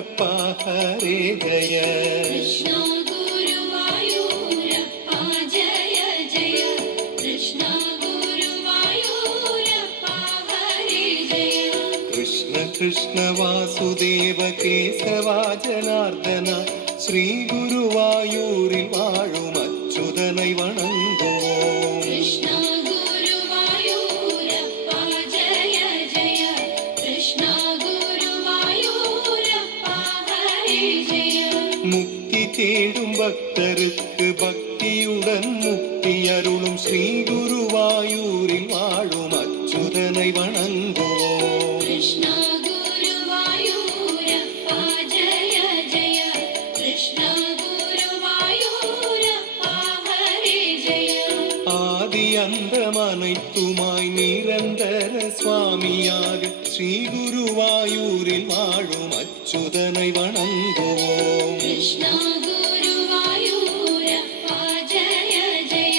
गुरुवायूरप्पा हरे जय कृष्ण गुरुवायूरप्पा जय जय कृष्ण गुरुवायूरप्पा हरे जय कृष्ण कृष्ण वासुदेव केशवा जनार्दन श्री गुरुवायूरिल वाழும் அச்சுதனை வணங்குவோம் कृष्ण गुरुवायूरप्पा जय जय कृष्ण गुरुवायूरप्पा हरे जय முக்தி தேடும் பக்தருக்கு பக்தியுடன் முக்தி அருளும் ஸ்ரீ குருவாயூரில் வாழும் அச்சுதனை வணங்குவோம் कृष्ण गुरुवायूरप्पा जय जय कृष्ण गुरुवायूरप्पा हरे जय ஆதி அந்தம் அனைத்துமாய் நிரந்தர சுவாமியாக ஸ்ரீ குருவாயூரில் வாழும் அச்சுதனை வணங்குவோம் कृष्ण गुरुवायूरप्पा जय जय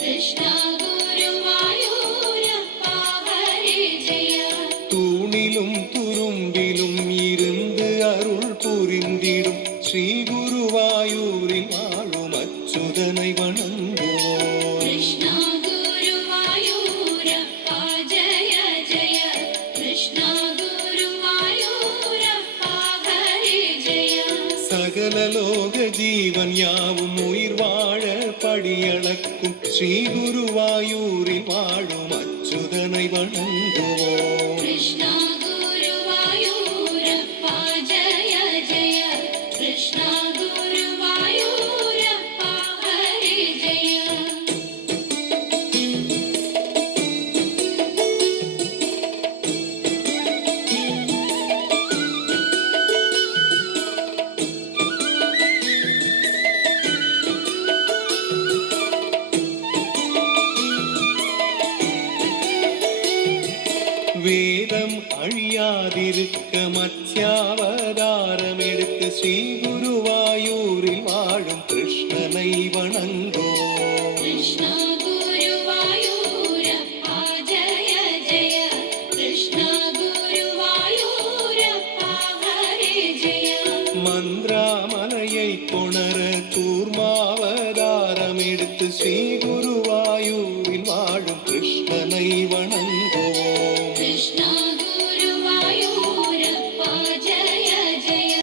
कृष्ण गुरुवायूरप्पा हरे जय தூணிலும் துரும்பிலும் இருந்து அருள் புரிந்திடும் ஸ்ரீ குருவாயூரில் வாழும் அச்சுதனை வணங்குவோம் कृष्ण गुरुवायूरप्पा जय जय कृष्ण गुरुवायूरप्पा हरे जय சகல லோக ஜீவன் யாவும் உயிர் வாழ படியளக்கும் ஸ்ரீ குருவாயூரில் வாழும் அச்சுதனை வணங்குவோம் कृष्ण गुरुवायूरप्पा जय जय कृष्ण गुरुवायूरप्पा हरे जय வேதம் அழியாதிருக்க மத்யாவதாரம் எடுத்து ஸ்ரீ குருவாயூரில் வாழும் கிருஷ்ணனை வணங்குவோம் कृष्ण गुरुवायूरप्पा जय जय कृष्ण गुरुवायूरप्पा हरे जय மந்திராமலையை கொணர கூர்மாவதாரம் எடுத்து ஸ்ரீ குரு